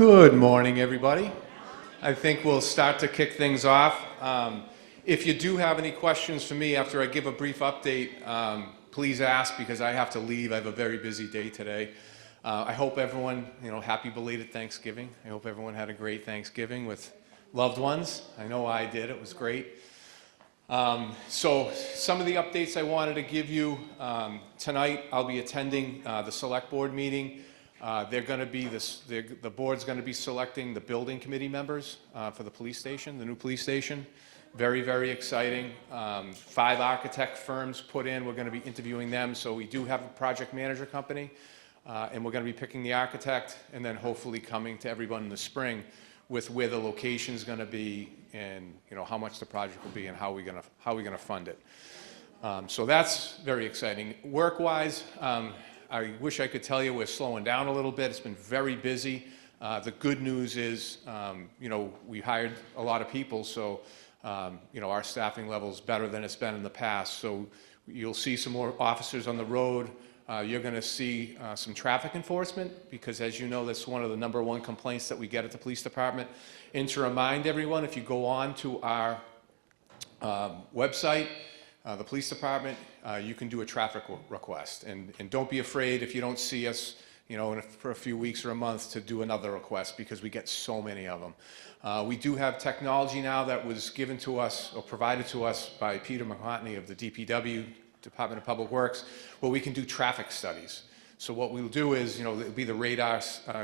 Good morning, everybody. I think we'll start to kick things off. If you do have any questions for me after I give a brief update, please ask because I have to leave. I have a very busy day today. I hope everyone, happy belated Thanksgiving. I hope everyone had a great Thanksgiving with loved ones. I know I did. It was great. So some of the updates I wanted to give you tonight, I'll be attending the select board meeting. They're going to be the board's going to be selecting the building committee members for the police station, the new police station. Very, very exciting. 5 architect firms put in. We're going to be interviewing them. So we do have a project manager company, and we're going to be picking the architect, and then hopefully coming to everyone in the spring with where the location is going to be, and how much the project will be, and how we're going to fund it. So that's very exciting. Work-wise. I wish I could tell you we're slowing down a little bit. It's been very busy. The good news is, we hired a lot of people, so, our staffing level is better than it's been in the past. So you'll see some more officers on the road. You're going to see some traffic enforcement because, as you know, that's one of the #1 complaints that we get at the police department. And to remind everyone, if you go on to our website, the police department, you can do a traffic request, and don't be afraid if you don't see us, for a few weeks or a month to do another request because we get so many of them. We do have technology now that was given to us or provided to us by Peter McCartney of the DPW, Department of Public Works, where we can do traffic studies. So what we'll do is, it'll be the radar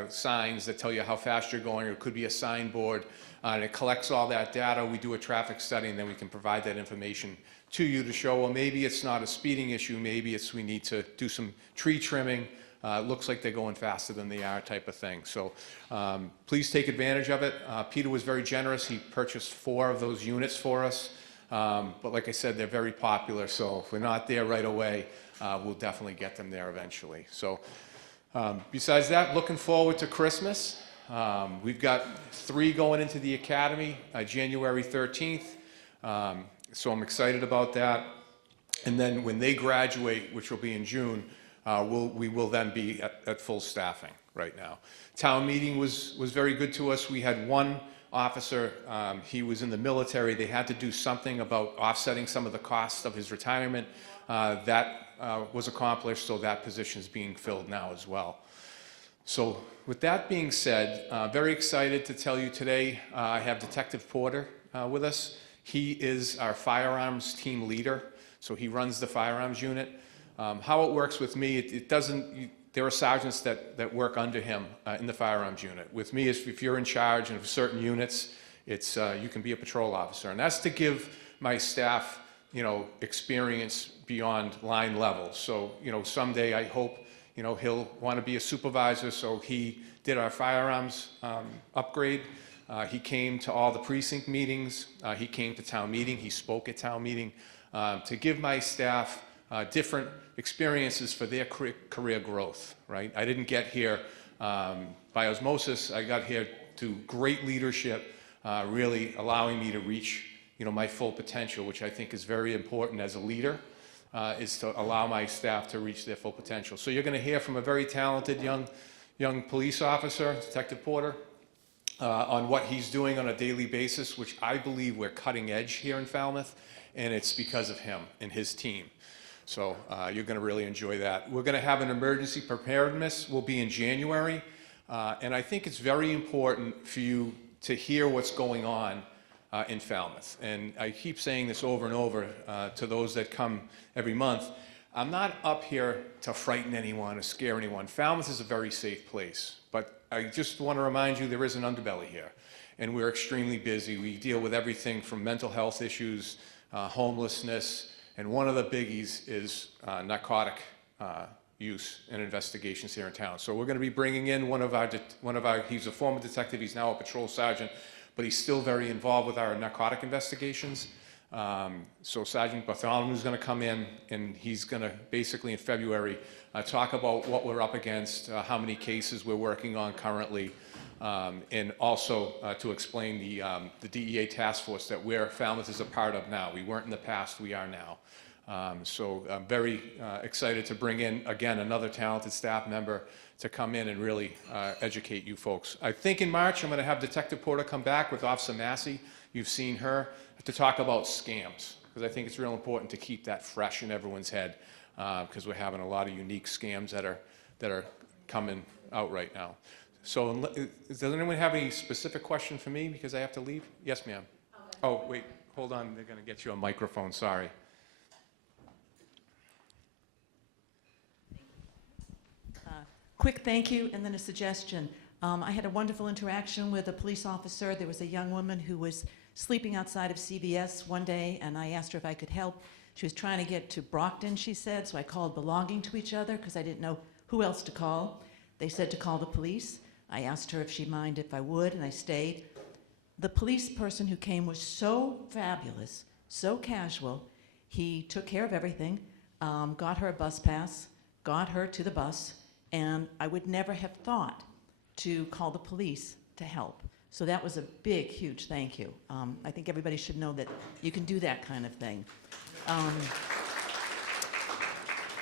signs that tell you how fast you're going, or it could be a signboard, and it collects all that data. We do a traffic study, and then we can provide that information to you to show, well, maybe it's not a speeding issue, maybe it's we need to do some tree trimming, it looks like they're going faster than they are type of thing. So please take advantage of it. Peter was very generous. He purchased 4 of those units for us, but like I said, they're very popular, so if we're not there right away, we'll definitely get them there eventually. So besides that, looking forward to Christmas. We've got 3 going into the academy, January 13th. So I'm excited about that. And then when they graduate, which will be in June, we will then be at full staffing right now. Town meeting was very good to us. We had 1 officer, he was in the military. They had to do something about offsetting some of the costs of his retirement. That was accomplished, so that position is being filled now as well. So with that being said, very excited to tell you today, I have Detective Porter with us. He is our firearms team leader, so he runs the firearms unit. How it works with me, there are sergeants that work under him in the firearms unit. With me, if you're in charge of certain units, you can be a patrol officer, and that's to give my staff, experience beyond line level. So, someday I hope, he'll want to be a supervisor, so he did our firearms upgrade. He came to all the precinct meetings. He came to town meeting. He spoke at town meeting to give my staff different experiences for their career growth, right? I didn't get here by osmosis. I got here to great leadership, really allowing me to reach, my full potential, which I think is very important as a leader, is to allow my staff to reach their full potential. So you're going to hear from a very talented young police officer, Detective Porter, on what he's doing on a daily basis, which I believe we're cutting edge here in Falmouth, and it's because of him and his team. So you're going to really enjoy that. We're going to have an emergency preparedness. We'll be in January, and I think it's very important for you to hear what's going on in Falmouth. And I keep saying this over and over to those that come every month. I'm not up here to frighten anyone or scare anyone. Falmouth is a very safe place, but I just want to remind you there is an underbelly here, and we're extremely busy. We deal with everything from mental health issues, homelessness, and one of the biggies is narcotic use and investigations here in town. So we're going to be bringing in one of our, he's a former detective, he's now a patrol sergeant, but he's still very involved with our narcotic investigations. So Sergeant Bartholomew is going to come in, and he's going to basically in February talk about what we're up against, how many cases we're working on currently, and also to explain the DEA task force that Falmouth is a part of now. We weren't in the past, we are now. So I'm very excited to bring in, again, another talented staff member to come in and really educate you folks. I think in March I'm going to have Detective Porter come back with Officer Massey. You've seen her, to talk about scams, because I think it's real important to keep that fresh in everyone's head, because we're having a lot of unique scams that are coming out right now. So does anyone have any specific question for me, because I have to leave? Yes, ma'am. Oh, wait, hold on. They're going to get you a microphone. Sorry. Quick thank you and then a suggestion. I had a wonderful interaction with a police officer. There was a young woman who was sleeping outside of CVS one day, and I asked her if I could help. She was trying to get to Brockton, she said, so I called Belonging to Each Other because I didn't know who else to call. They said to call the police. I asked her if she'd mind if I would, and I stayed. The police person who came was so fabulous, so casual. He took care of everything, got her a bus pass, got her to the bus, and I would never have thought to call the police to help. So that was a big, huge thank you. I think everybody should know that you can do that kind of thing.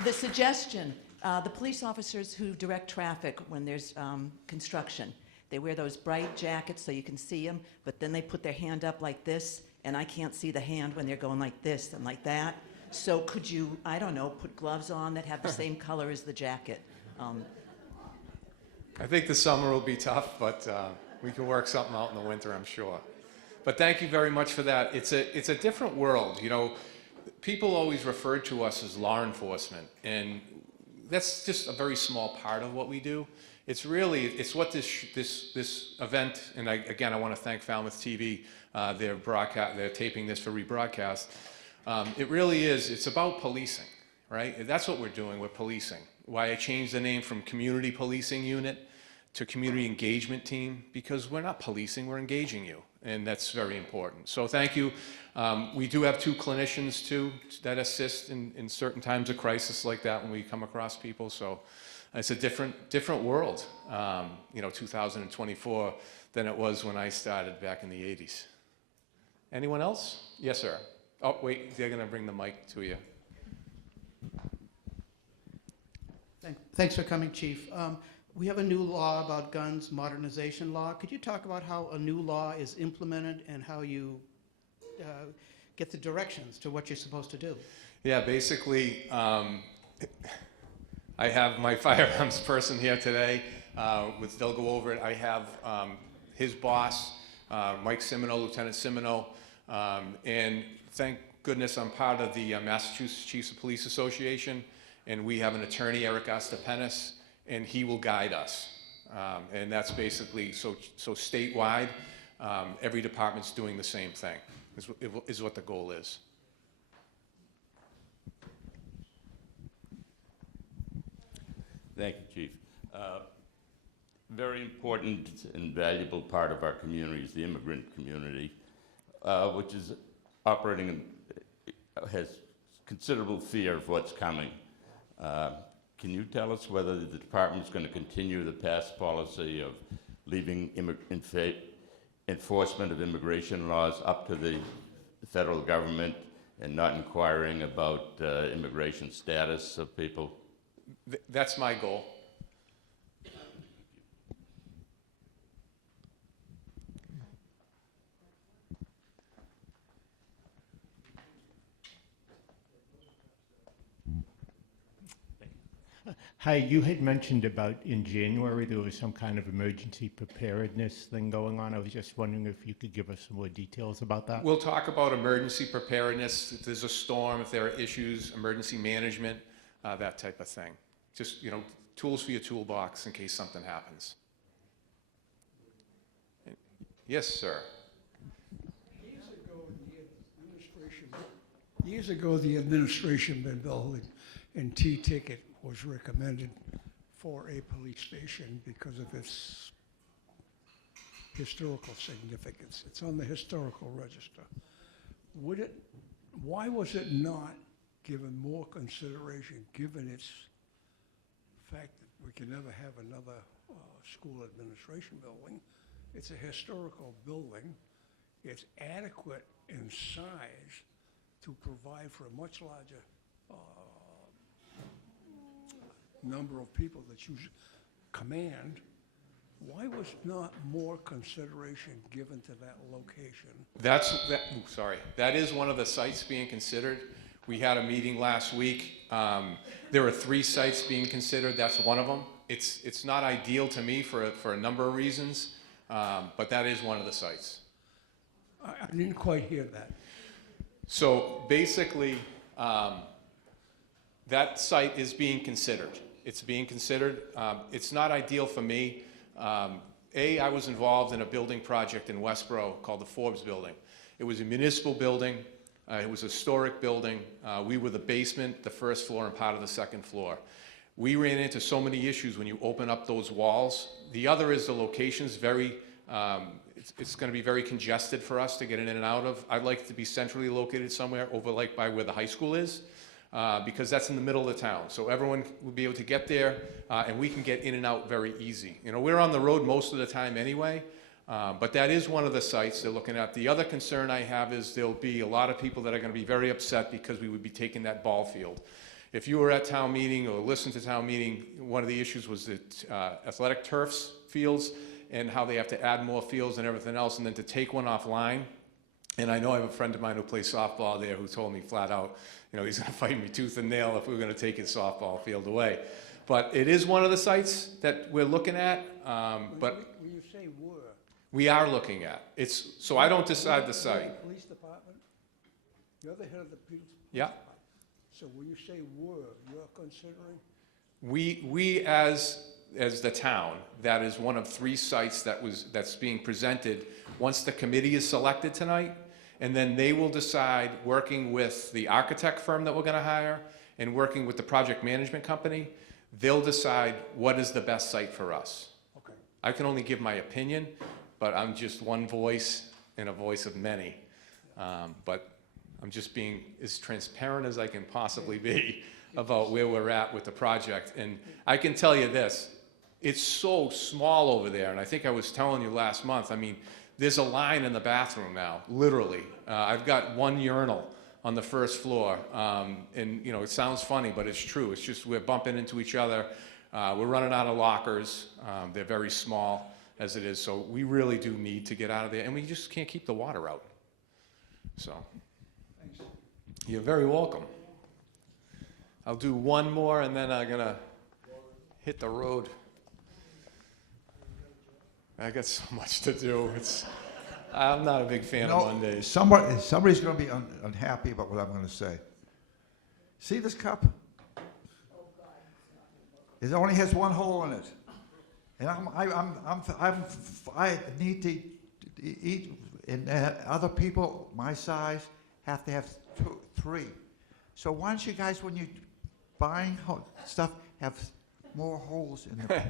The suggestion, the police officers who direct traffic when there's construction, they wear those bright jackets so you can see them, but then they put their hand up like this, and I can't see the hand when they're going like this and like that. So could you, I don't know, put gloves on that have the same color as the jacket? I think the summer will be tough, but we can work something out in the winter, I'm sure. But thank you very much for that. It's a different world. You know, people always refer to us as law enforcement, and that's just a very small part of what we do. It's really, it's what this event, and again, I want to thank Falmouth TV, they're taping this for rebroadcast. It really is, it's about policing, right? That's what we're doing with policing. Why I changed the name from Community Policing Unit to Community Engagement Team, because we're not policing, we're engaging you, and that's very important. So thank you. We do have 2 clinicians too that assist in certain times of crisis like that when we come across people, so it's a different world, you know, 2024 than it was when I started back in the 80s. Anyone else? Yes, sir. Oh, wait, they're gonna bring the mic to you. Thanks for coming, Chief. We have a new law about guns, modernization law. Could you talk about how a new law is implemented and how you get the directions to what you're supposed to do? Yeah, basically, I have my firearms person here today. They'll go over it. I have his boss, Mike Simino, Lieutenant Simino, and thank goodness I'm part of the Massachusetts Chiefs of Police Association, and we have an attorney, Eric Astapenis, and he will guide us. And that's basically, so statewide, every department's doing the same thing, is what the goal is. Thank you, Chief. Very important and valuable part of our community is the immigrant community, which is operating, has considerable fear of what's coming. Can you tell us whether the department is going to continue the past policy of leaving enforcement of immigration laws up to the federal government and not inquiring about immigration status of people? That's my goal. Hi, you had mentioned about in January there was some kind of emergency preparedness thing going on. I was just wondering if you could give us some more details about that. We'll talk about emergency preparedness, if there's a storm, if there are issues, emergency management, that type of thing. Just, you know, tools for your toolbox in case something happens. Yes, sir. Years ago, the administration bill and T-ticket was recommended for a police station because of its historical significance. It's on the historical register. Why was it not given more consideration, given its fact that we can never have another school administration building? It's a historical building. It's adequate in size to provide for a much larger number of people that use command, why was not more consideration given to that location? That is one of the sites being considered. We had a meeting last week. There are 3 sites being considered. That's one of them. It's not ideal to me for a number of reasons, but that is one of the sites. I didn't quite hear that. So basically, that site is being considered. It's being considered. It's not ideal for me. I was involved in a building project in Westboro called the Forbes Building. It was a municipal building. It was a historic building. We were the basement, the first floor, and part of the second floor. We ran into so many issues when you open up those walls. The other is the location's very, it's going to be very congested for us to get in and out of. I'd like it to be centrally located somewhere over like by where the high school is, because that's in the middle of the town. So everyone will be able to get there, and we can get in and out very easy. You know, we're on the road most of the time anyway, but that is one of the sites they're looking at. The other concern I have is there'll be a lot of people that are going to be very upset because we would be taking that ball field. If you were at town meeting or listened to town meeting, one of the issues was the athletic turfs fields and how they have to add more fields and everything else, and then to take one offline. And I know I have a friend of mine who plays softball there who told me flat out, you know, he's going to fight me tooth and nail if we're going to take his softball field away. But it is one of the sites that we're looking at. But When you say were. we are looking at. So I don't decide the site. Police department? You're the head of the police Yeah. department. So when you say were, you're considering? We as the town, that is one of 3 sites that's being presented once the committee is selected tonight, and then they will decide, working with the architect firm that we're going to hire and working with the project management company, they'll decide what is the best site for us. Okay. I can only give my opinion, but I'm just one voice and a voice of many. But I'm just being as transparent as I can possibly be about where we're at with the project. And I can tell you this, it's so small over there, and I think I was telling you last month, I mean, there's a line in the bathroom now, literally. I've got 1 urinal on the first floor, and you know, it sounds funny, but it's true. It's just we're bumping into each other. We're running out of lockers. They're very small as it is, so we really do need to get out of there, and we just can't keep the water out. So, Thanks. you're very welcome. I'll do one more, and then I'm gonna hit the road. I got so much to do. I'm not a big fan of Mondays. Somebody's going to be unhappy about what I'm going to say. See this cup? It only has 1 hole in it, and I need to eat. And other people my size have to have 2, 3. So why don't you guys, when you're buying stuff, have more holes in the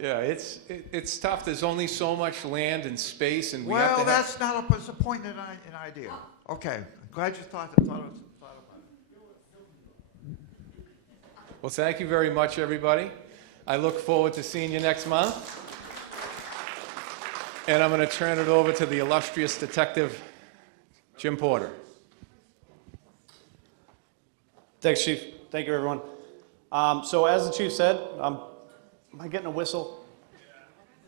Yeah, it's tough. There's only so much land and space, and we Well, have to have... that's not a disappointing an idea. Okay, glad you thought about it. Well, thank you very much, everybody. I look forward to seeing you next month. And I'm going to turn it over to the illustrious Detective Jim Porter. Thanks, Chief. Thank you, everyone. So as the Chief said, am I getting a whistle?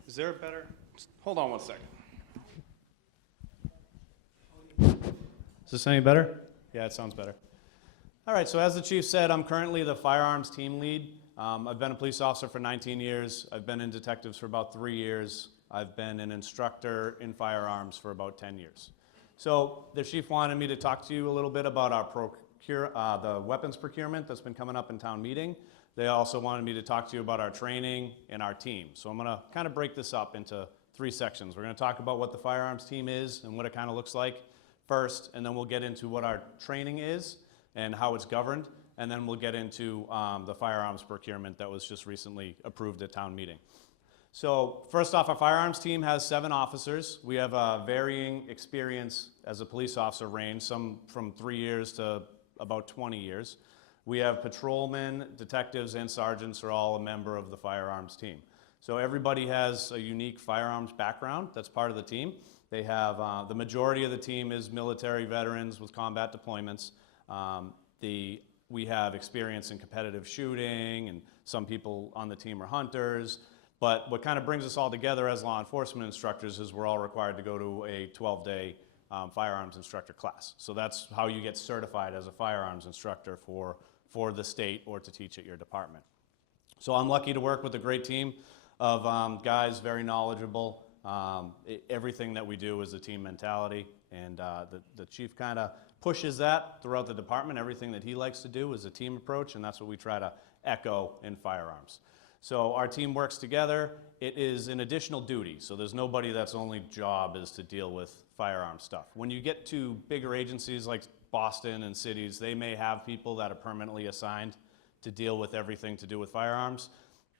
Is there a better? Hold on one second. Is this any better? Yeah, it sounds better. All right, so as the Chief said, I'm currently the firearms team lead. I've been a police officer for 19 years. I've been in detectives for about 3 years. I've been an instructor in firearms for about 10 years. So the Chief wanted me to talk to you a little bit about our the weapons procurement that's been coming up in town meeting. They also wanted me to talk to you about our training and our team. So I'm gonna kind of break this up into 3 sections. We're gonna talk about what the firearms team is and what it kind of looks like first, and then we'll get into what our training is and how it's governed, and then we'll get into the firearms procurement that was just recently approved at town meeting. So first off, our firearms team has 7 officers. We have a varying experience as a police officer range, some from 3 years to about 20 years. We have patrolmen, detectives, and sergeants are all a member of the firearms team. So everybody has a unique firearms background that's part of the team. They have, the majority of the team is military veterans with combat deployments. The we have experience in competitive shooting, and some people on the team are hunters. But what kind of brings us all together as law enforcement instructors is we're all required to go to a 12-day firearms instructor class. So that's how you get certified as a firearms instructor for the state or to teach at your department. So I'm lucky to work with a great team of guys, very knowledgeable. Everything that we do is a team mentality, and the chief kind of pushes that throughout the department. Everything that he likes to do is a team approach, and that's what we try to echo in firearms. So our team works together. It is an additional duty, so there's nobody that's only job is to deal with firearm stuff. When you get to bigger agencies like Boston and cities, they may have people that are permanently assigned to deal with everything to do with firearms,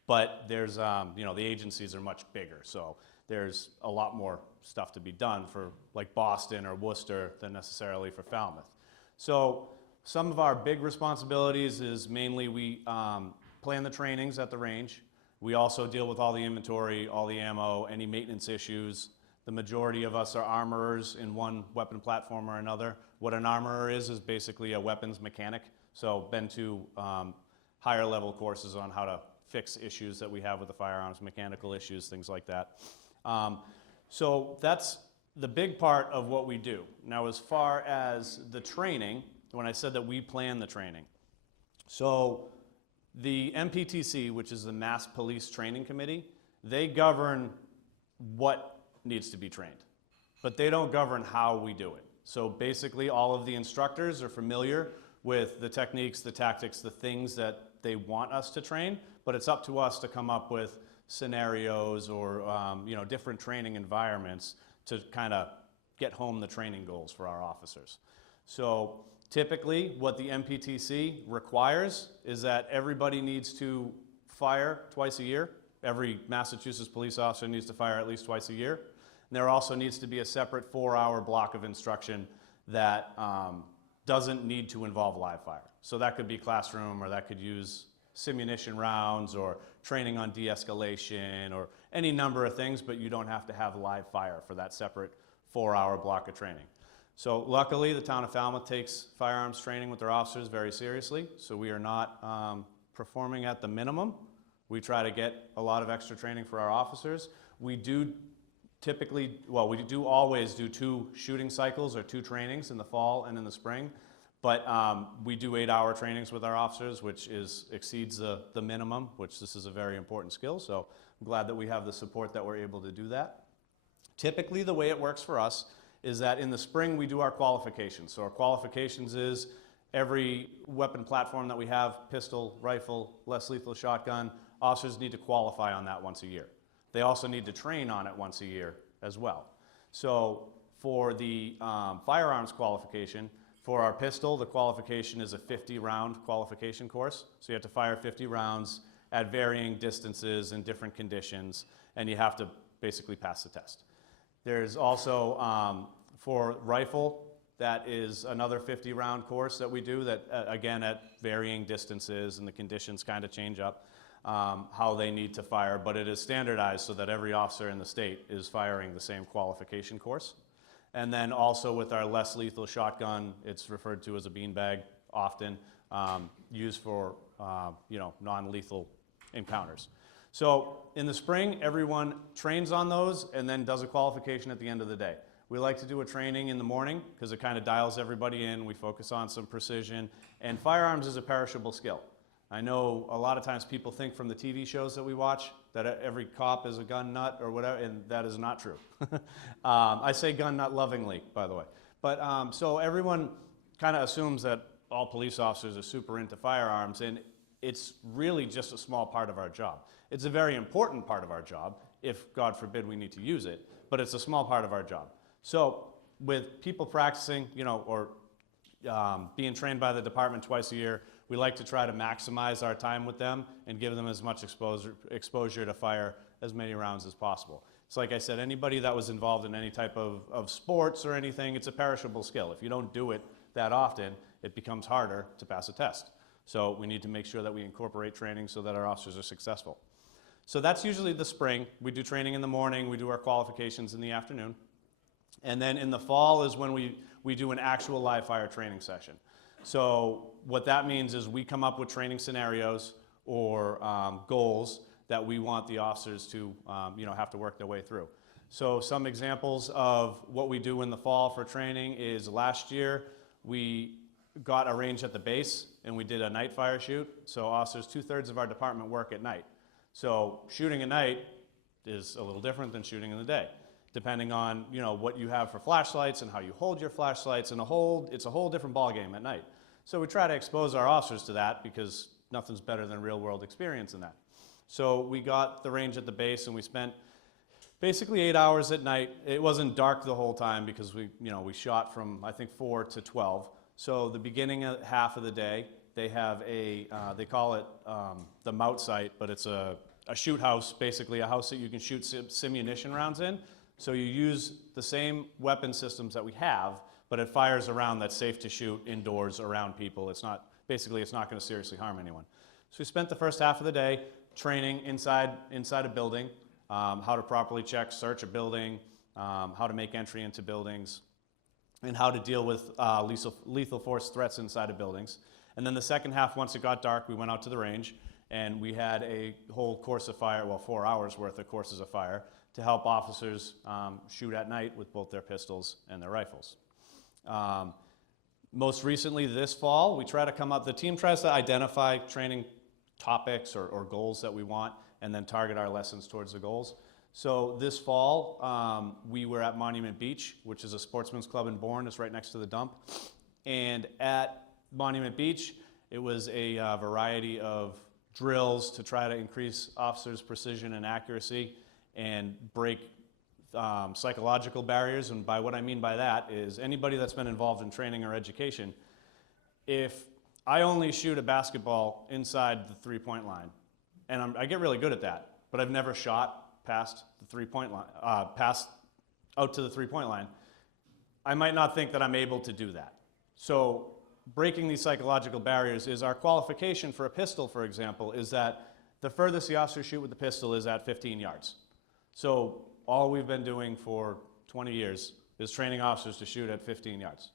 but there's, you know, the agencies are much bigger, so there's a lot more stuff to be done for like Boston or Worcester than necessarily for Falmouth. So some of our big responsibilities is mainly we plan the trainings at the range. We also deal with all the inventory, all the ammo, any maintenance issues. The majority of us are armorers in one weapon platform or another. What an armorer is basically a weapons mechanic. So been to higher level courses on how to fix issues that we have with the firearms, mechanical issues, things like that. So that's the big part of what we do. Now, as far as the training, when I said that we plan the training, so the MPTC, which is the Mass Police Training Committee, they govern what needs to be trained, but they don't govern how we do it. So basically, all of the instructors are familiar with the techniques, the tactics, the things that they want us to train, but it's up to us to come up with scenarios or you know, different training environments to kind of get home the training goals for our officers. So typically what the MPTC requires is that everybody needs to fire twice a year. Every Massachusetts police officer needs to fire at least twice a year. And there also needs to be a separate 4-hour block of instruction that doesn't need to involve live fire. So that could be classroom, or that could use simunition rounds or training on de-escalation or any number of things, but you don't have to have live fire for that separate 4-hour block of training. So luckily, the town of Falmouth takes firearms training with their officers very seriously, so we are not performing at the minimum. We try to get a lot of extra training for our officers. We do typically, well, we do always do 2 shooting cycles or 2 trainings in the fall and in the spring. But we do 8-hour trainings with our officers, which exceeds the minimum, which this is a very important skill. So I'm glad that we have the support that we're able to do that. Typically, the way it works for us is that in the spring, we do our qualifications. So our qualifications is every weapon platform that we have, pistol, rifle, less lethal shotgun, officers need to qualify on that once a year. They also need to train on it once a year as well. So for the firearms qualification, for our pistol, the qualification is a 50-round qualification course. So you have to fire 50 rounds at varying distances and different conditions, and you have to basically pass the test. There's also, for rifle, that is another 50-round course that we do that, again, at varying distances, and the conditions kind of change up how they need to fire, but it is standardized so that every officer in the state is firing the same qualification course. And then also with our less lethal shotgun, it's referred to as a beanbag often, used for you know, non-lethal encounters. So in the spring, everyone trains on those and then does a qualification at the end of the day. We like to do a training in the morning because it kind of dials everybody in. We focus on some precision, and firearms is a perishable skill. I know a lot of times people think from the TV shows that we watch that every cop is a gun nut or whatever, and that is not true. I say gun nut lovingly, by the way. But so everyone kind of assumes that all police officers are super into firearms, and it's really just a small part of our job. It's a very important part of our job, if God forbid we need to use it, but it's a small part of our job. So with people practicing, you know, or being trained by the department twice a year, we like to try to maximize our time with them and give them as much exposure to fire as many rounds as possible. It's like I said, anybody that was involved in any type of sports or anything, it's a perishable skill. If you don't do it that often, it becomes harder to pass a test. So we need to make sure that we incorporate training so that our officers are successful. So that's usually the spring. We do training in the morning, we do our qualifications in the afternoon. And then in the fall is when we do an actual live fire training session. So what that means is we come up with training scenarios or goals that we want the officers to have to work their way through. So some examples of what we do in the fall for training is last year we got a range at the base and we did a night fire shoot. So officers, 2/3 of our department work at night. So shooting at night is a little different than shooting in the day, depending on what you have for flashlights and how you hold your flashlights, and it's a whole different ballgame at night. So we try to expose our officers to that because nothing's better than real world experience in that. So we got the range at the base and we spent basically 8 hours at night. It wasn't dark the whole time because we shot from I think 4 to 12. So the beginning half of the day, they have they call it the mout site, but it's a shoot house, basically a house that you can shoot simunition rounds in. So you use the same weapon systems that we have, but it fires a round that's safe to shoot indoors around people. It's not going to seriously harm anyone. So we spent the first half of the day training inside a building, how to properly search a building, how to make entry into buildings, and how to deal with lethal force threats inside of buildings. And then the second half, once it got dark, we went out to the range and we had a whole course of fire, 4 hours worth of courses of fire to help officers shoot at night with both their pistols and their rifles. Most recently this fall, the team tries to identify training topics or goals that we want and then target our lessons towards the goals. So this fall, we were at Monument Beach, which is a sportsman's club in Bourne. It's right next to the dump. And at Monument Beach, it was a variety of drills to try to increase officers' precision and accuracy and break psychological barriers. And by what I mean by that is anybody that's been involved in training or education, if I only shoot a basketball inside the three-point line, and I get really good at that, but I've never shot past the three-point line, past out to the three-point line, I might not think that I'm able to do that. So breaking these psychological barriers is our qualification for a pistol, for example, is that the furthest the officers shoot with the pistol is at 15 yards. So all we've been doing for 20 years is training officers to shoot at 15 yards.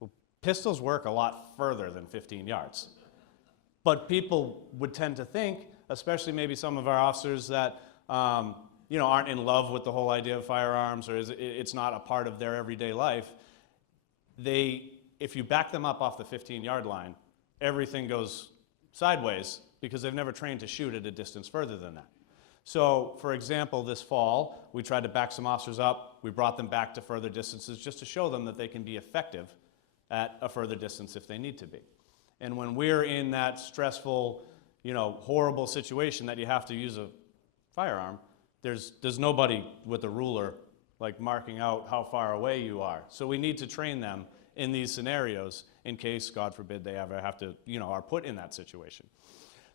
Well, pistols work a lot further than 15 yards. But people would tend to think, especially maybe some of our officers that aren't in love with the whole idea of firearms, or it's not a part of their everyday life, if you back them up off the 15-yard line, everything goes sideways because they've never trained to shoot at a distance further than that. So, for example, this fall, we tried to back some officers up. We brought them back to further distances just to show them that they can be effective at a further distance if they need to be. And when we're in that stressful, horrible situation that you have to use a firearm, there's nobody with a ruler like marking out how far away you are. So we need to train them in these scenarios in case, God forbid, they ever have to, are put in that situation.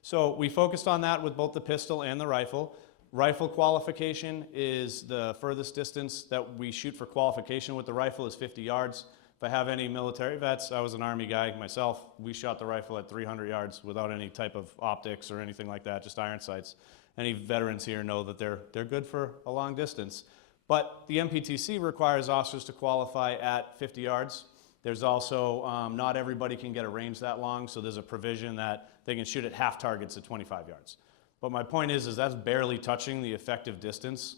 So we focused on that with both the pistol and the rifle. Rifle qualification is the furthest distance that we shoot for qualification with the rifle is 50 yards. If I have any military vets, I was an Army guy myself, we shot the rifle at 300 yards without any type of optics or anything like that, just iron sights. Any veterans here know that they're good for a long distance. But the MPTC requires officers to qualify at 50 yards. There's also, not everybody can get a range that long, so there's a provision that they can shoot at half targets at 25 yards. But my point is that's barely touching the effective distance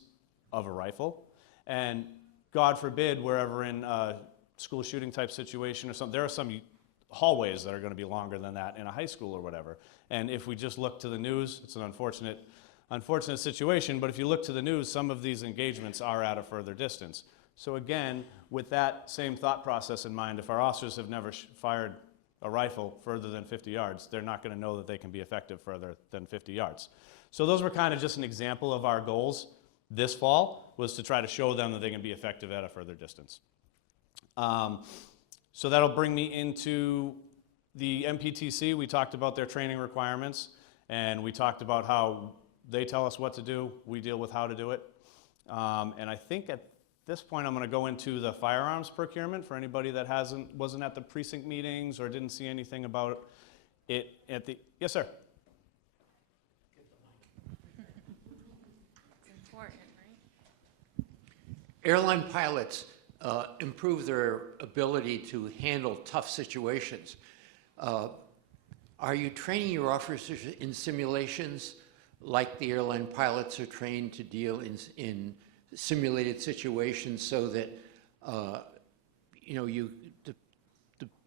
of a rifle. And God forbid, we're ever in a school shooting type situation or something, there are some hallways that are going to be longer than that in a high school or whatever. And if we just look to the news, it's an unfortunate situation, but if you look to the news, some of these engagements are at a further distance. So again, with that same thought process in mind, if our officers have never fired a rifle further than 50 yards, they're not going to know that they can be effective further than 50 yards. So those were kind of just an example of our goals this fall, was to try to show them that they can be effective at a further distance. So that'll bring me into the MPTC. We talked about their training requirements, and we talked about how they tell us what to do, we deal with how to do it. And I think at this point I'm going to go into the firearms procurement for anybody that wasn't at the precinct meetings or didn't see anything about it at the, yes sir. It's important, right? Airline pilots improve their ability to handle tough situations. Are you training your officers in simulations like the airline pilots are trained to deal in simulated situations so that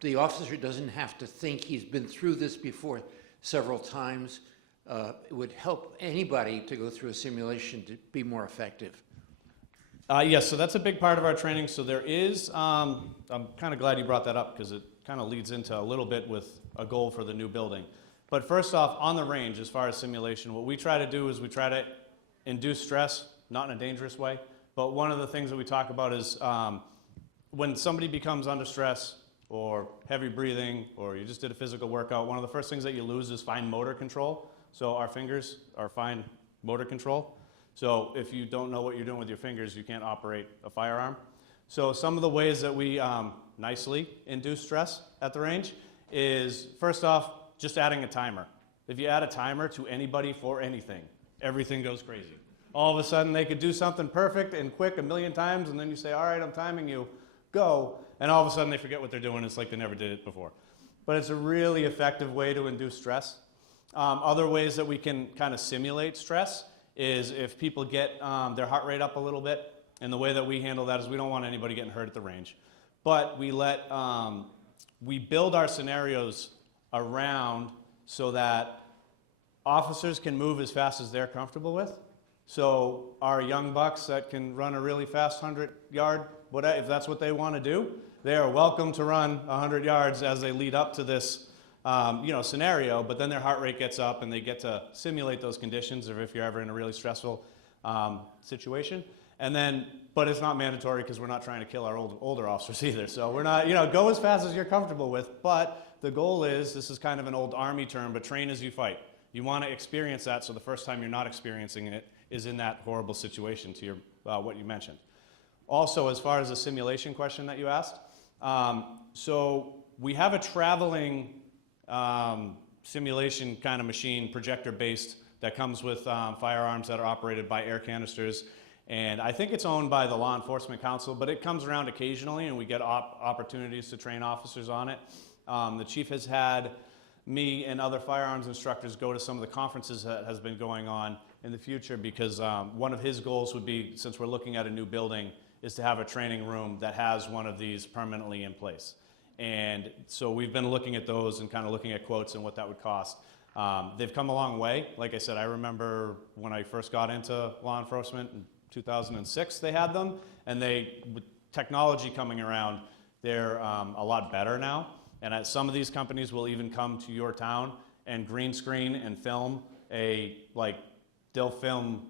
the officer doesn't have to think he's been through this before several times? It would help anybody to go through a simulation to be more effective. Yes, so that's a big part of our training. So there is, I'm kind of glad you brought that up because it kind of leads into a little bit with a goal for the new building. But first off, on the range, as far as simulation, what we try to do is we try to induce stress, not in a dangerous way, but one of the things that we talk about is when somebody becomes under stress or heavy breathing or you just did a physical workout, one of the first things that you lose is fine motor control. So our fingers are fine motor control. So if you don't know what you're doing with your fingers, you can't operate a firearm. So some of the ways that we nicely induce stress at the range is, first off, just adding a timer. If you add a timer to anybody for anything, everything goes crazy. All of a sudden, they could do something perfect and quick 1,000,000 times, and then you say, all right, I'm timing you, go. And all of a sudden, they forget what they're doing. It's like they never did it before. But it's a really effective way to induce stress. Other ways that we can kind of simulate stress is if people get their heart rate up a little bit. And the way that we handle that is we don't want anybody getting hurt at the range. But we build our scenarios around so that officers can move as fast as they're comfortable with. So our young bucks that can run a really fast 100-yard, if that's what they want to do, they are welcome to run 100 yards as they lead up to this scenario, but then their heart rate gets up and they get to simulate those conditions, or if you're ever in a really stressful situation. And then, but it's not mandatory because we're not trying to kill our older officers either. So we're not, go as fast as you're comfortable with, but the goal is, this is kind of an old Army term, but train as you fight. You want to experience that, so the first time you're not experiencing it is in that horrible situation to your, what you mentioned. Also, as far as the simulation question that you asked, so we have a traveling simulation kind of machine, projector-based, that comes with firearms that are operated by air canisters. And I think it's owned by the Law Enforcement Council, but it comes around occasionally and we get opportunities to train officers on it. The chief has had me and other firearms instructors go to some of the conferences that has been going on in the future because one of his goals would be, since we're looking at a new building, is to have a training room that has one of these permanently in place. And so we've been looking at those and kind of looking at quotes and what that would cost. They've come a long way. Like I said, I remember when I first got into law enforcement in 2006, they had them, and with technology coming around, they're a lot better now. And some of these companies will even come to your town and green screen and film they'll film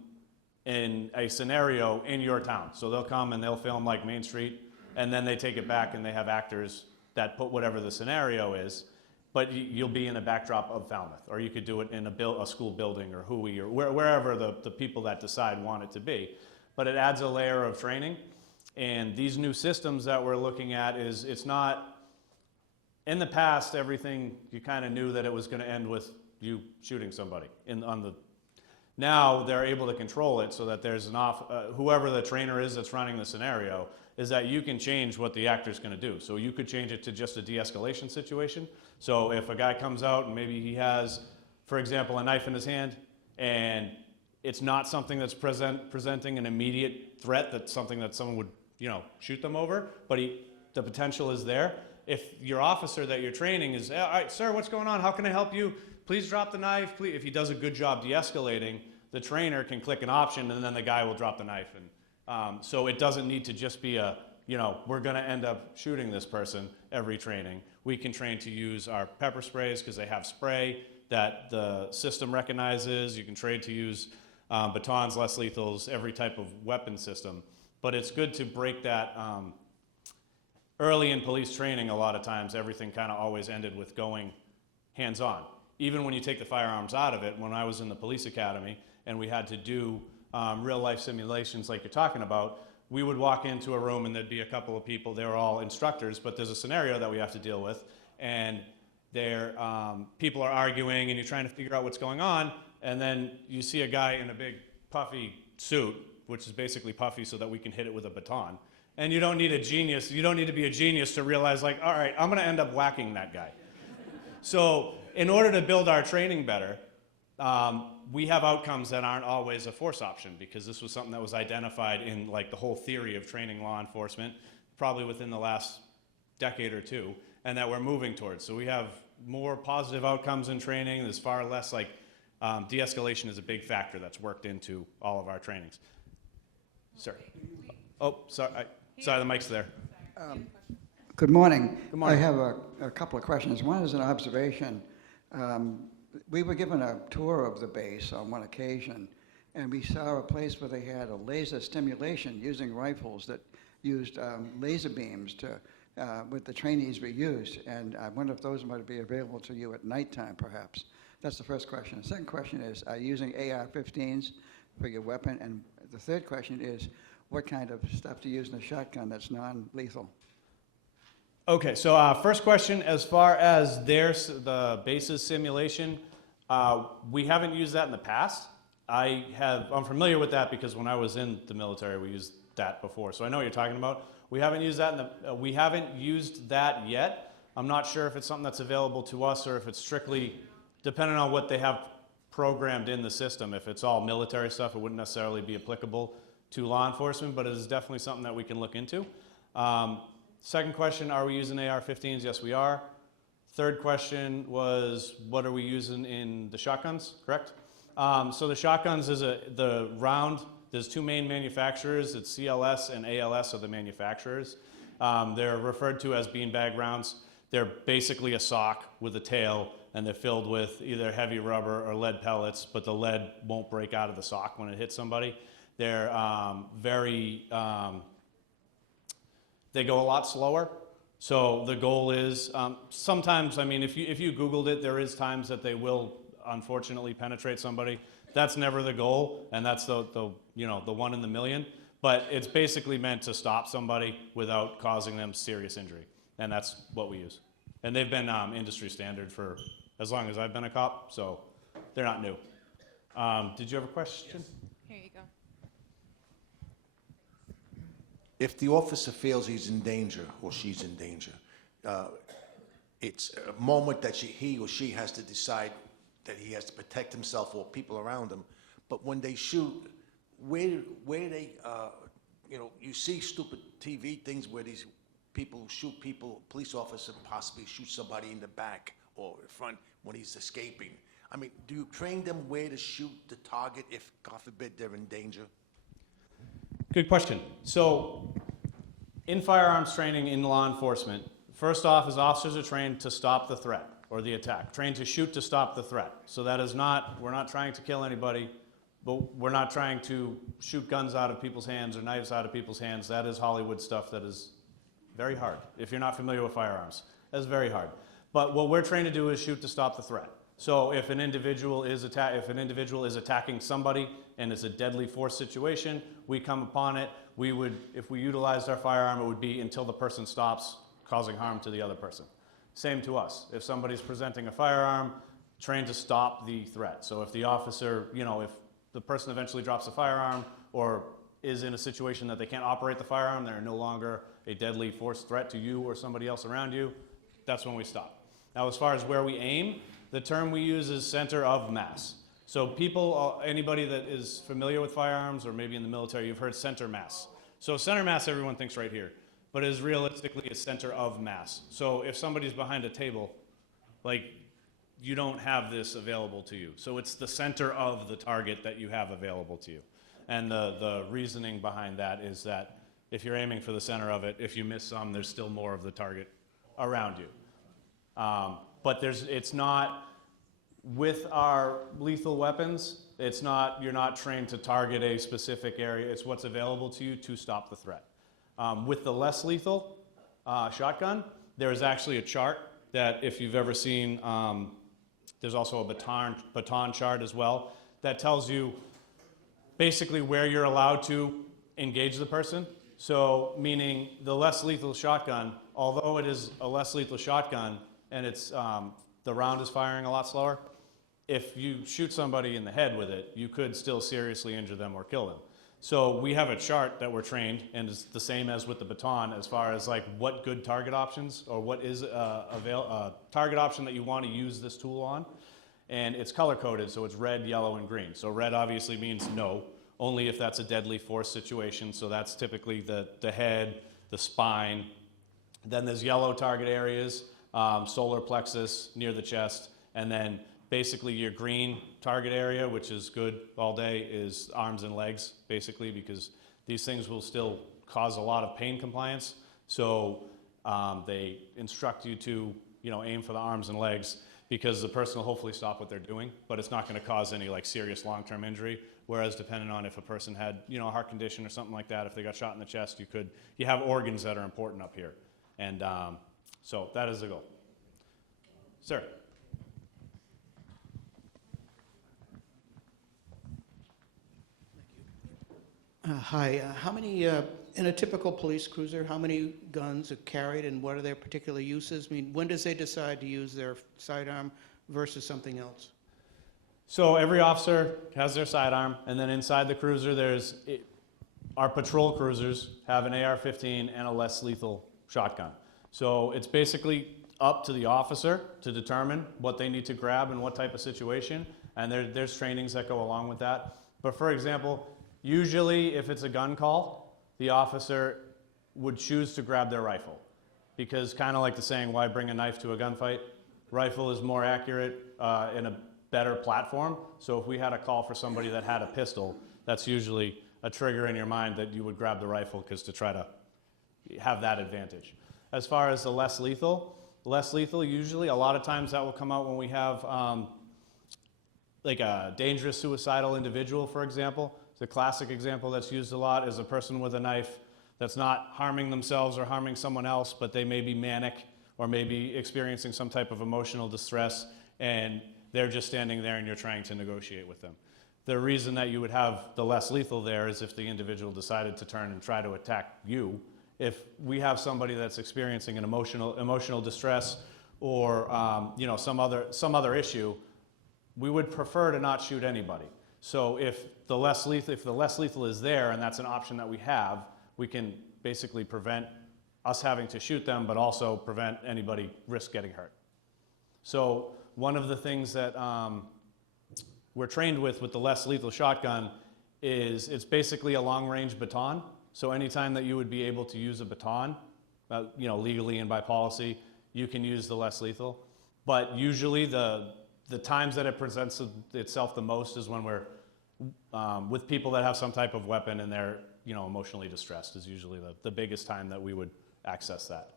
in a scenario in your town. So they'll come and they'll film like Main Street, and then they take it back and they have actors that put whatever the scenario is, but you'll be in a backdrop of Falmouth, or you could do it in a school building or Hui or wherever the people that decide want it to be. But it adds a layer of training. And these new systems that we're looking at it's not, in the past, everything, you kind of knew that it was going to end with you shooting somebody. Now they're able to control it so that there's whoever the trainer is that's running the scenario, is that you can change what the actor's going to do. So you could change it to just a de-escalation situation. So if a guy comes out and maybe he has, for example, a knife in his hand, and it's not something that's presenting an immediate threat, that's something that someone would, shoot them over, but the potential is there. If your officer that you're training is, all right, sir, what's going on? How can I help you? Please drop the knife. Please. If he does a good job de-escalating, the trainer can click an option, and then the guy will drop the knife. And so it doesn't need to just be we're going to end up shooting this person every training. We can train to use our pepper sprays because they have spray that the system recognizes. You can train to use batons, less lethals, every type of weapon system. But it's good to break that. Early in police training, a lot of times, everything kind of always ended with going hands-on. Even when you take the firearms out of it, when I was in the police academy and we had to do real-life simulations like you're talking about, we would walk into a room and there'd be a couple of people, they were all instructors, but there's a scenario that we have to deal with, and people are arguing and you're trying to figure out what's going on, and then you see a guy in a big puffy suit, which is basically puffy so that we can hit it with a baton. And you don't need a genius, you don't need to be a genius to realize, like, all right, I'm gonna end up whacking that guy. So in order to build our training better, we have outcomes that aren't always a force option, because this was something that was identified in like the whole theory of training law enforcement, probably within the last decade or two, and that we're moving towards. So we have more positive outcomes in training. There's far less like de-escalation is a big factor that's worked into all of our trainings. Sir. Oh, sorry. Sorry, the mic's there. Good morning. Good morning. I have a couple of questions. One is an observation. We were given a tour of the base on one occasion, and we saw a place where they had a laser stimulation using rifles that used laser beams to, with the trainees we used. And I wonder if those might be available to you at nighttime, perhaps. That's the first question. The second question is, are you using AR-15s for your weapon? And the third question is, what kind of stuff do you use in a shotgun that's non-lethal? Okay, so first question, as far as the base's simulation, we haven't used that in the past. I'm familiar with that because when I was in the military, we used that before. So I know what you're talking about. We haven't used that we haven't used that yet. I'm not sure if it's something that's available to us or if it's strictly depending on what they have programmed in the system. If it's all military stuff, it wouldn't necessarily be applicable to law enforcement, but it is definitely something that we can look into. Second question, are we using AR-15s? Yes, we are. Third question was, what are we using in the shotguns, correct? So the shotguns is the round, there's two main manufacturers. It's CLS and ALS are the manufacturers. They're referred to as beanbag rounds. They're basically a sock with a tail, and they're filled with either heavy rubber or lead pellets, but the lead won't break out of the sock when it hits somebody. They're they go a lot slower. So the goal is, sometimes, I mean, if you Googled it, there is times that they will unfortunately penetrate somebody. That's never the goal, and that's the one in the million. But it's basically meant to stop somebody without causing them serious injury, and that's what we use. And they've been industry standard for as long as I've been a cop, so they're not new. Did you have a question? Here you go. If the officer feels he's in danger or she's in danger, it's a moment that he or she has to decide that he has to protect himself or people around him. But when they shoot, where they, you see stupid TV things where these people shoot people, police officer possibly shoot somebody in the back or in front when he's escaping. I mean, do you train them where to shoot the target if, God forbid, they're in danger? Good question. So in firearms training in law enforcement, first off is officers are trained to stop the threat or the attack, trained to shoot to stop the threat. So that is not, we're not trying to kill anybody, but we're not trying to shoot guns out of people's hands or knives out of people's hands. That is Hollywood stuff that is very hard. If you're not familiar with firearms, that's very hard. But what we're trained to do is shoot to stop the threat. So if an individual is attacking somebody and it's a deadly force situation, we come upon it. We would, if we utilized our firearm, it would be until the person stops causing harm to the other person. Same to us. If somebody's presenting a firearm, trained to stop the threat. So if the officer, if the person eventually drops the firearm or is in a situation that they can't operate the firearm, they're no longer a deadly force threat to you or somebody else around you, that's when we stop. Now, as far as where we aim, the term we use is center of mass. So people, anybody that is familiar with firearms or maybe in the military, you've heard center mass. So center mass, everyone thinks right here, but is realistically a center of mass. So if somebody's behind a table, you don't have this available to you. So it's the center of the target that you have available to you. And the reasoning behind that is that if you're aiming for the center of it, if you miss some, there's still more of the target around you. But it's not, with our lethal weapons, you're not trained to target a specific area. It's what's available to you to stop the threat. With the less lethal shotgun, there is actually a chart that if you've ever seen, there's also a baton chart as well, that tells you basically where you're allowed to engage the person. So meaning the less lethal shotgun, although it is a less lethal shotgun and it's the round is firing a lot slower, if you shoot somebody in the head with it, you could still seriously injure them or kill them. So we have a chart that we're trained, and it's the same as with the baton as far as like what good target options or what is a target option that you want to use this tool on. And it's color coded, so it's red, yellow, and green. So red obviously means no, only if that's a deadly force situation. So that's typically the head, the spine. Then there's yellow target areas, solar plexus, near the chest, and then basically your green target area, which is good all day, is arms and legs, basically, because these things will still cause a lot of pain compliance. So they instruct you to, aim for the arms and legs, because the person will hopefully stop what they're doing, but it's not going to cause any like serious long-term injury. Whereas depending on if a person had, a heart condition or something like that, if they got shot in the chest, you have organs that are important up here. And so that is the goal. Sir. Hi, how many, in a typical police cruiser, how many guns are carried and what are their particular uses? I mean, when does they decide to use their sidearm versus something else? So every officer has their sidearm, and then inside the cruiser, our patrol cruisers have an AR-15 and a less lethal shotgun. So it's basically up to the officer to determine what they need to grab in what type of situation, and there's trainings that go along with that. But for example, usually if it's a gun call, the officer would choose to grab their rifle, because kind of like the saying, why bring a knife to a gunfight? Rifle is more accurate in a better platform. So if we had a call for somebody that had a pistol, that's usually a trigger in your mind that you would grab the rifle, because to try to have that advantage. As far as the less lethal usually, a lot of times that will come out when we have like a dangerous suicidal individual, for example. The classic example that's used a lot is a person with a knife that's not harming themselves or harming someone else, but they may be manic or maybe experiencing some type of emotional distress, and they're just standing there and you're trying to negotiate with them. The reason that you would have the less lethal there is if the individual decided to turn and try to attack you. If we have somebody that's experiencing an emotional distress or some other issue, we would prefer to not shoot anybody. So if the less lethal is there, and that's an option that we have, we can basically prevent us having to shoot them, but also prevent anybody risk getting hurt. So one of the things that we're trained with the less lethal shotgun is it's basically a long-range baton. So anytime that you would be able to use a baton, legally and by policy, you can use the less lethal. But usually the times that it presents itself the most is when we're with people that have some type of weapon and they're emotionally distressed is usually the biggest time that we would access that.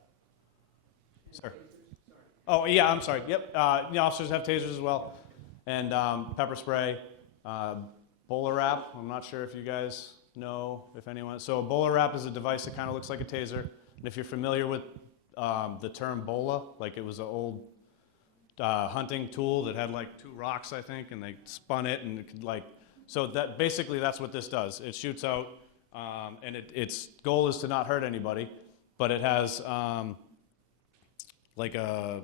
Sir. Oh yeah, I'm sorry. Yep. Officers have tasers as well, and pepper spray, bowler wrap. I'm not sure if you guys know if anyone. So a bowler wrap is a device that kind of looks like a taser, and if you're familiar with the term bola, like it was an old hunting tool that had like two rocks, I think, and they spun it, and it could so that basically that's what this does. It shoots out, and its goal is to not hurt anybody, but it has like a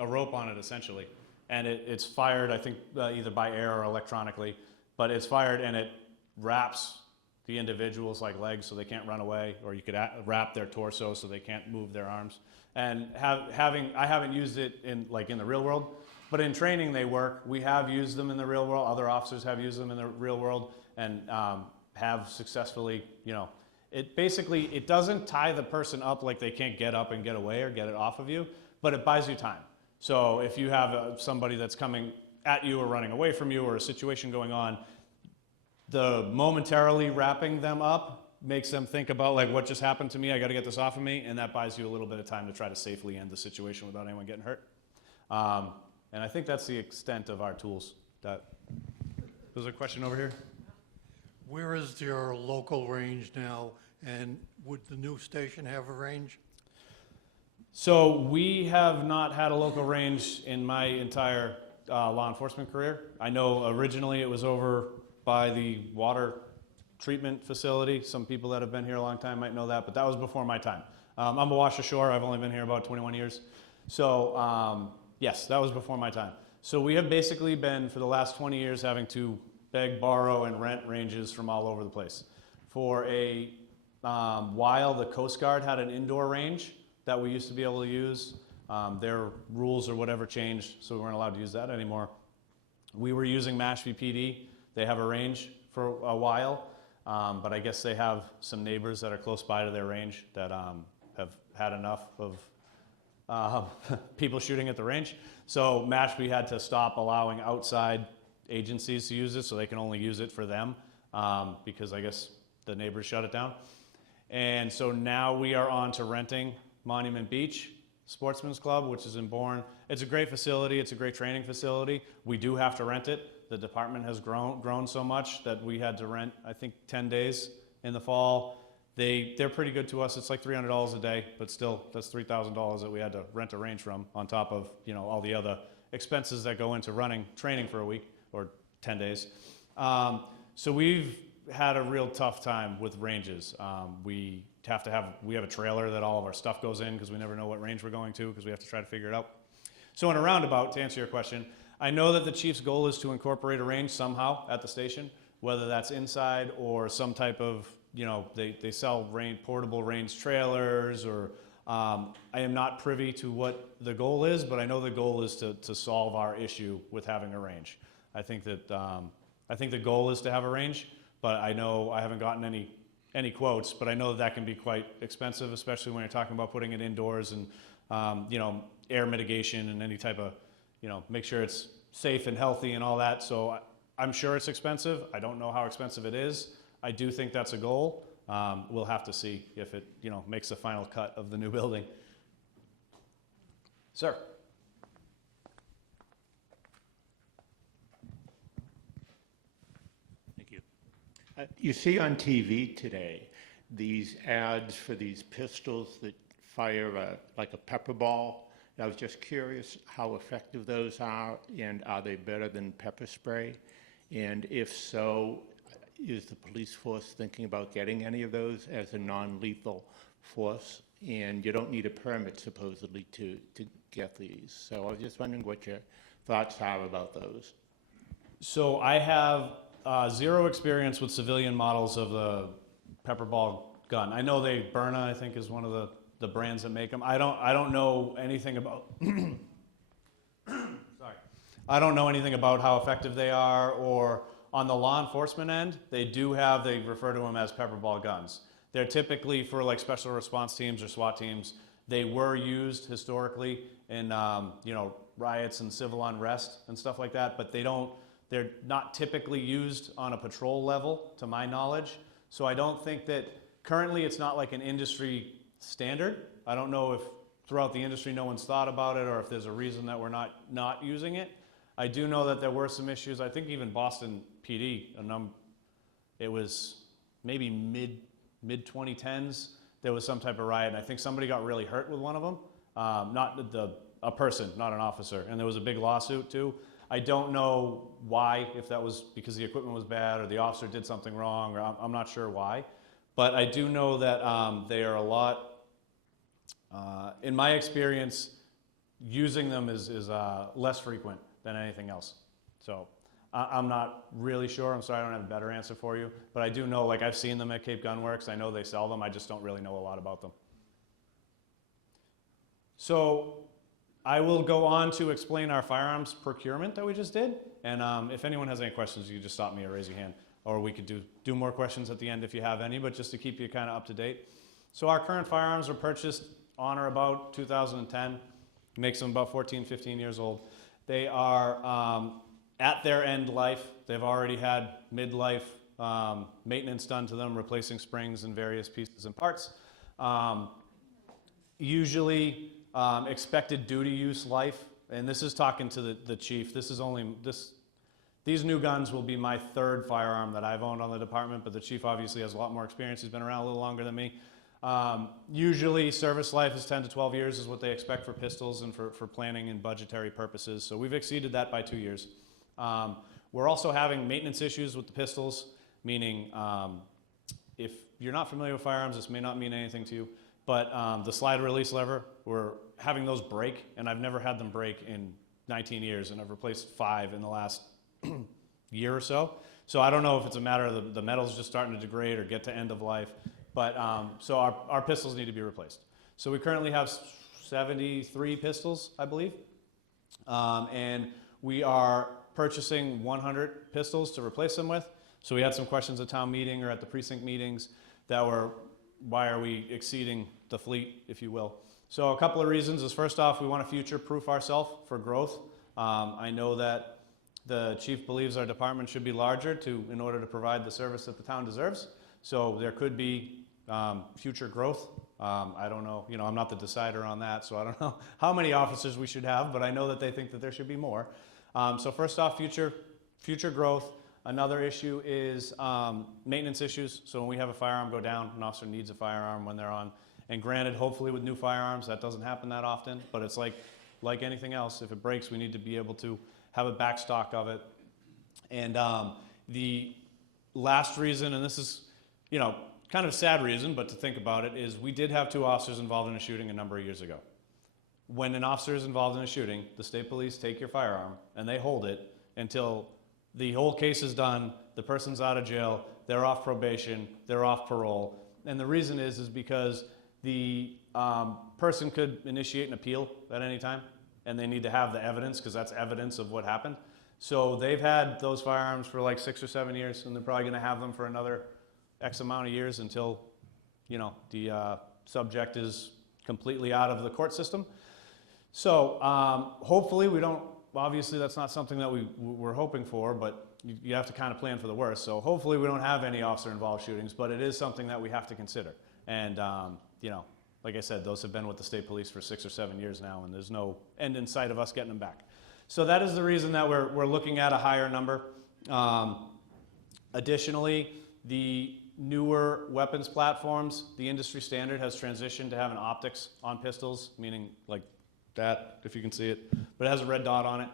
rope on it essentially, and it's fired, I think, either by air or electronically, but it's fired and it wraps the individual's legs so they can't run away, or you could wrap their torso so they can't move their arms. And I haven't used it in the real world, but in training they work. We have used them in the real world. Other officers have used them in the real world and have successfully, it doesn't tie the person up like they can't get up and get away or get it off of you, but it buys you time. So if you have somebody that's coming at you or running away from you or a situation going on, the momentarily wrapping them up makes them think about what just happened to me, I got to get this off of me, and that buys you a little bit of time to try to safely end the situation without anyone getting hurt. And I think that's the extent of our tools. There's a question over here. Where is your local range now, and would the new station have a range? So we have not had a local range in my entire law enforcement career. I know originally it was over by the water treatment facility. Some people that have been here a long time might know that, but that was before my time. I'm a Washer Shore. I've only been here about 21 years. So yes, that was before my time. So we have basically been, for the last 20 years, having to beg, borrow, and rent ranges from all over the place. For a while, the Coast Guard had an indoor range that we used to be able to use. Their rules or whatever changed, so we weren't allowed to use that anymore. We were using Mashpee PD. They have a range for a while, but I guess they have some neighbors that are close by to their range that have had enough of people shooting at the range. So Mashpee had to stop allowing outside agencies to use it, so they can only use it for them, because I guess the neighbors shut it down. And so now we are on to renting Monument Beach Sportsman's Club, which is in Bourne. It's a great facility. It's a great training facility. We do have to rent it. The department has grown so much that we had to rent, I think, 10 days in the fall. They're pretty good to us. It's like $300 a day, but still, that's $3,000 that we had to rent a range from, on top of, you know, all the other expenses that go into running training for a week or 10 days. So we've had a real tough time with ranges. We have a trailer that all of our stuff goes in because we never know what range we're going to because we have to try to figure it out. So in a roundabout, to answer your question, I know that the chief's goal is to incorporate a range somehow at the station, whether that's inside or some type of, you know, they sell portable range trailers, or I am not privy to what the goal is, but I know the goal is to solve our issue with having a range. I think the goal is to have a range, but I know I haven't gotten any quotes, but I know that can be quite expensive, especially when you're talking about putting it indoors and you know, air mitigation and any type of, you know, make sure it's safe and healthy and all that. So I'm sure it's expensive. I don't know how expensive it is. I do think that's a goal. We'll have to see if it, you know, makes the final cut of the new building. Sir. Thank you. You see on TV today these ads for these pistols that fire like a pepper ball. I was just curious how effective those are, and are they better than pepper spray? And if so, is the police force thinking about getting any of those as a non-lethal force? And you don't need a permit, supposedly, to get these. So I was just wondering what your thoughts are about those. So I have zero experience with civilian models of the pepper ball gun. I know Byrna, I think, is one of the brands that make them. I don't know anything about sorry. I don't know anything about how effective they are, or on the law enforcement end, they refer to them as pepper ball guns. They're typically for like special response teams or SWAT teams. They were used historically in you know, riots and civil unrest and stuff like that, but they're not typically used on a patrol level, to my knowledge. So I don't think that currently it's not like an industry standard. I don't know if throughout the industry no one's thought about it, or if there's a reason that we're not using it. I do know that there were some issues. I think even Boston PD, it was maybe mid 2010s, there was some type of riot, and I think somebody got really hurt with one of them. A person, not an officer, and there was a big lawsuit too. I don't know why, if that was because the equipment was bad or the officer did something wrong, or I'm not sure why. But I do know that they are a lot, in my experience, using them is less frequent than anything else. So I'm not really sure. I'm sorry I don't have a better answer for you. But I do know, like, I've seen them at Cape Gun Works. I know they sell them. I just don't really know a lot about them. So I will go on to explain our firearms procurement that we just did. And if anyone has any questions, you can just stop me or raise your hand. Or we could do more questions at the end if you have any, but just to keep you kind of up to date. So our current firearms were purchased on or about 2010. Makes them about 14, 15 years old. They are at their end life. They've already had midlife maintenance done to them, replacing springs and various pieces and parts. Usually expected duty use life, and this is talking to the chief. These new guns will be my third firearm that I've owned on the department, but the chief obviously has a lot more experience. He's been around a little longer than me. Usually service life is 10 to 12 years is what they expect for pistols and for planning and budgetary purposes. So we've exceeded that by 2 years. We're also having maintenance issues with the pistols, meaning if you're not familiar with firearms, this may not mean anything to you, but the slide release lever, we're having those break, and I've never had them break in 19 years, and I've replaced 5 in the last year or so. So I don't know if it's a matter of the metal's just starting to degrade or get to end of life, but so our pistols need to be replaced. So we currently have 73 pistols, I believe, and we are purchasing 100 pistols to replace them with. So we had some questions at town meeting or at the precinct meetings that were, why are we exceeding the fleet, if you will? So a couple of reasons is, first off, we want to future-proof ourselves for growth. I know that the chief believes our department should be larger in order to provide the service that the town deserves. So there could be future growth. I don't know, I'm not the decider on that, so I don't know how many officers we should have, but I know that they think that there should be more. So first off, future growth. Another issue is maintenance issues. So when we have a firearm go down, an officer needs a firearm when they're on. And granted, hopefully with new firearms, that doesn't happen that often, but it's like anything else. If it breaks, we need to be able to have a back stock of it. And the last reason, and this is, kind of a sad reason, but to think about it, is we did have 2 officers involved in a shooting a number of years ago. When an officer is involved in a shooting, the state police take your firearm and they hold it until the whole case is done, the person's out of jail, they're off probation, they're off parole. And the reason is because the person could initiate an appeal at any time, and they need to have the evidence because that's evidence of what happened. So they've had those firearms for like 6 or 7 years, and they're probably going to have them for another X amount of years until, the subject is completely out of the court system. So hopefully we don't, obviously that's not something that we're hoping for, but you have to kind of plan for the worst. So hopefully we don't have any officer-involved shootings, but it is something that we have to consider. And, like I said, those have been with the state police for 6 or 7 years now, and there's no end in sight of us getting them back. So that is the reason that we're looking at a higher number. Additionally, the newer weapons platforms, the industry standard has transitioned to having optics on pistols, meaning like that, if you can see it, but it has a red dot on it.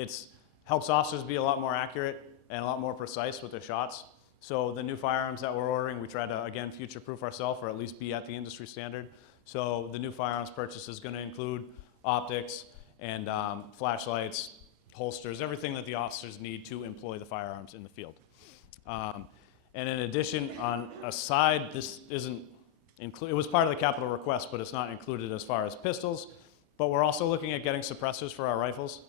It helps officers be a lot more accurate and a lot more precise with their shots. So the new firearms that we're ordering, we try to, again, future-proof ourselves or at least be at the industry standard. So the new firearms purchase is going to include optics and flashlights, holsters, everything that the officers need to employ the firearms in the field. And in addition, on a side, this isn't included, it was part of the capital request, but it's not included as far as pistols. But we're also looking at getting suppressors for our rifles.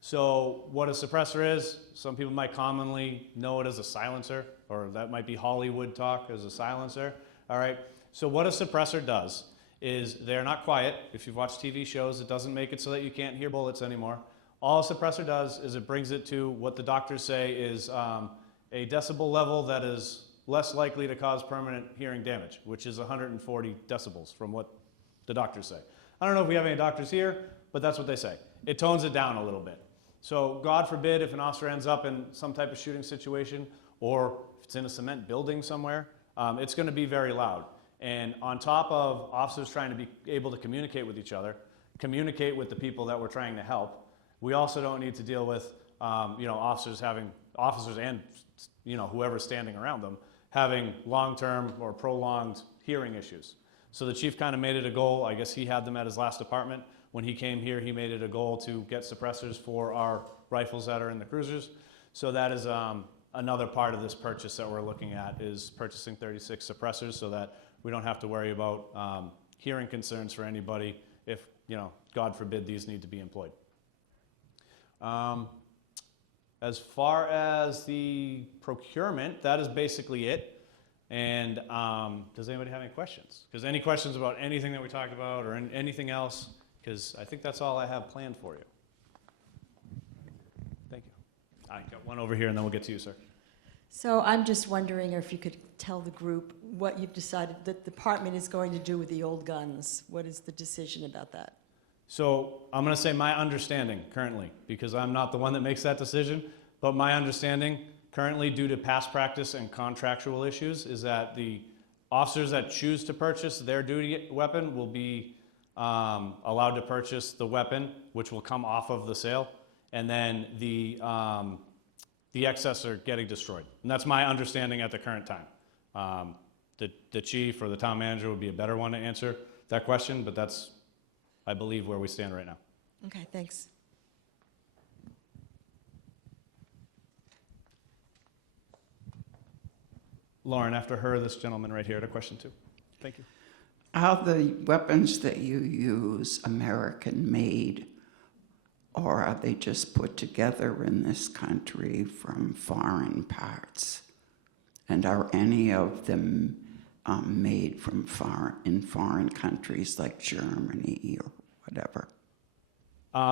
So what a suppressor is, some people might commonly know it as a silencer, or that might be Hollywood talk as a silencer. All right. So what a suppressor does is they're not quiet. If you've watched TV shows, it doesn't make it so that you can't hear bullets anymore. All a suppressor does is it brings it to what the doctors say is a decibel level that is less likely to cause permanent hearing damage, which is 140 decibels from what the doctors say. I don't know if we have any doctors here, but that's what they say. It tones it down a little bit. So God forbid if an officer ends up in some type of shooting situation, or if it's in a cement building somewhere, it's going to be very loud. And on top of officers trying to be able to communicate with each other, communicate with the people that we're trying to help, we also don't need to deal with officers and whoever's standing around them having long-term or prolonged hearing issues. So the chief kind of made it a goal. I guess he had them at his last department. When he came here, he made it a goal to get suppressors for our rifles that are in the cruisers. So that is another part of this purchase that we're looking at, is purchasing 36 suppressors so that we don't have to worry about hearing concerns for anybody if, God forbid, these need to be employed. As far as the procurement, that is basically it. And does anybody have any questions? Because any questions about anything that we talked about or anything else? Because I think that's all I have planned for you. Thank you. I got one over here, and then we'll get to you, sir. So I'm just wondering if you could tell the group what you've decided the department is going to do with the old guns. What is the decision about that? So I'm going to say my understanding currently, because I'm not the one that makes that decision, but my understanding currently, due to past practice and contractual issues, is that the officers that choose to purchase their duty weapon will be allowed to purchase the weapon, which will come off of the sale, and then the excess are getting destroyed. And that's my understanding at the current time. The chief or the town manager would be a better one to answer that question, but that's, I believe, where we stand right now. Okay, thanks. Lauren, after her, this gentleman right here had a question too. Thank you. Are the weapons that you use American-made, or are they just put together in this country from foreign parts? And are any of them made from foreign countries like Germany or whatever?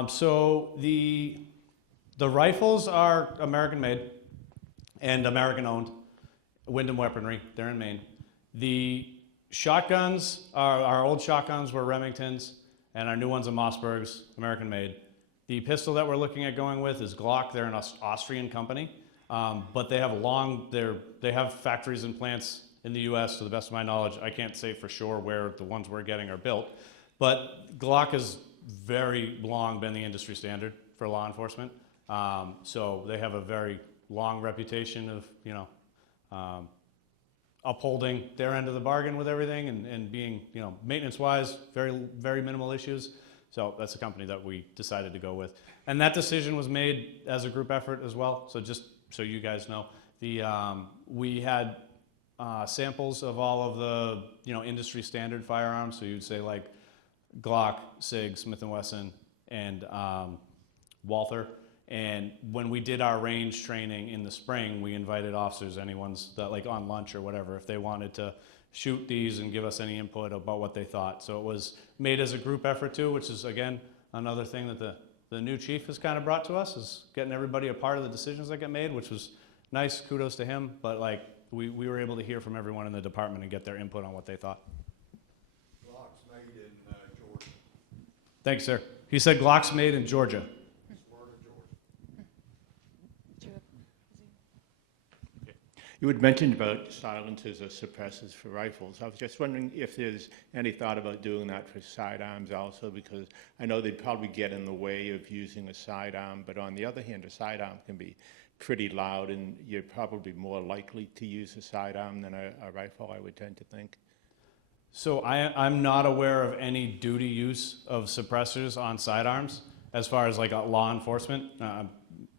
So the rifles are American-made and American-owned. Wyndham Weaponry, they're in Maine. The shotguns, our old shotguns were Remingtons, and our new ones are Mossbergs, American-made. The pistol that we're looking at going with is Glock. They're an Austrian company, but they have factories and plants in the U.S. To the best of my knowledge, I can't say for sure where the ones we're getting are built, but Glock has very long been the industry standard for law enforcement. So they have a very long reputation of, upholding their end of the bargain with everything and being, maintenance-wise, very, very minimal issues. So that's a company that we decided to go with. And that decision was made as a group effort as well. So just so you guys know, we had samples of all of the, industry standard firearms. So you'd say like Glock, SIG, Smith & Wesson, and Walther. And when we did our range training in the spring, we invited officers, anyone's that like on lunch or whatever, if they wanted to shoot these and give us any input about what they thought. So it was made as a group effort too, which is again, another thing that the new chief has kind of brought to us, is getting everybody a part of the decisions that get made, which was nice, kudos to him. But like, we were able to hear from everyone in the department and get their input on what they thought. Glock's made in Georgia. Thanks, sir. He said Glock's made in Georgia. You had mentioned about silencers or suppressors for rifles. I was just wondering if there's any thought about doing that for sidearms also, because I know they'd probably get in the way of using a sidearm, but on the other hand, a sidearm can be pretty loud, and you're probably more likely to use a sidearm than a rifle, I would tend to think. So I'm not aware of any duty use of suppressors on sidearms as far as like law enforcement.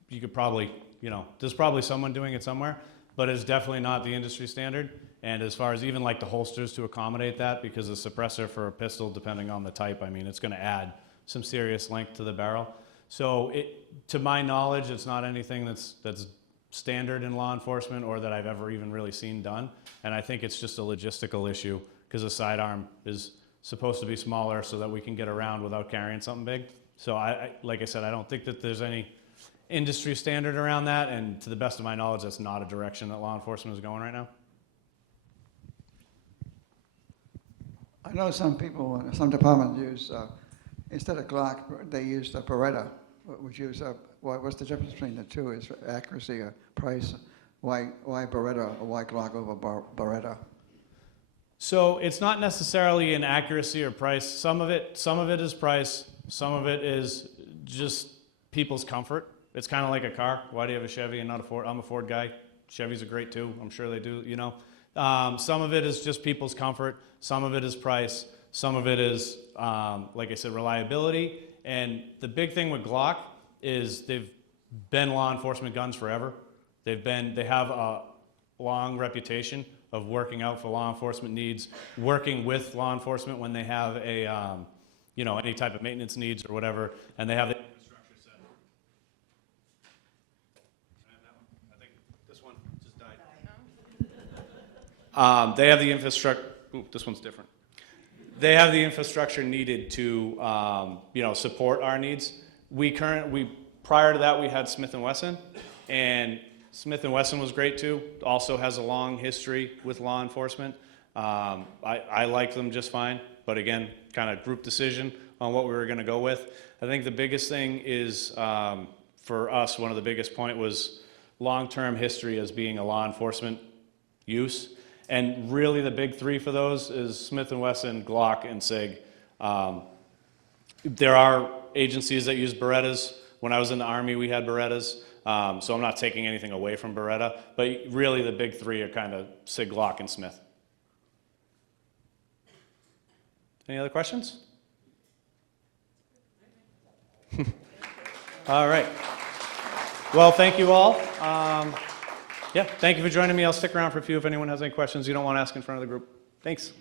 You could probably, there's probably someone doing it somewhere, but it's definitely not the industry standard. And as far as even like the holsters to accommodate that, because a suppressor for a pistol, depending on the type, I mean, it's going to add some serious length to the barrel. So to my knowledge, it's not anything that's standard in law enforcement or that I've ever even really seen done. And I think it's just a logistical issue, because a sidearm is supposed to be smaller so that we can get around without carrying something big. So like I said, I don't think that there's any industry standard around that, and to the best of my knowledge, that's not a direction that law enforcement is going right now. I know some people, some departments use, instead of Glock, they use the Beretta, which use, what's the difference between the two? Is accuracy or price? Why Beretta or why Glock over Beretta? So it's not necessarily an accuracy or price. Some of it is price. Some of it is just people's comfort. It's kind of like a car. Why do you have a Chevy and not a Ford? I'm a Ford guy. Chevys are great too. I'm sure they do, Some of it is just people's comfort. Some of it is price. Some of it is, like I said, reliability. And the big thing with Glock is they've been law enforcement guns forever. They have a long reputation of working out for law enforcement needs, working with law enforcement when they have a, any type of maintenance needs or whatever, and they have the infrastructure set. And that one, I think this one just died. They have the infrastructure. Ooh, this one's different. They have the infrastructure needed to, support our needs. Prior to that, we had Smith & Wesson, and Smith & Wesson was great too. Also has a long history with law enforcement. I liked them just fine, but again, kind of group decision on what we were going to go with. I think the biggest thing is, for us, one of the biggest point was long-term history as being a law enforcement use. And really the big three for those is Smith & Wesson, Glock, and SIG. There are agencies that use Berettas. When I was in the Army, we had Berettas. So I'm not taking anything away from Beretta, but really the big three are kind of SIG, Glock, and Smith. Any other questions? All right. Well, thank you all. Yeah, thank you for joining me. I'll stick around for a few if anyone has any questions you don't want to ask in front of the group. Thanks.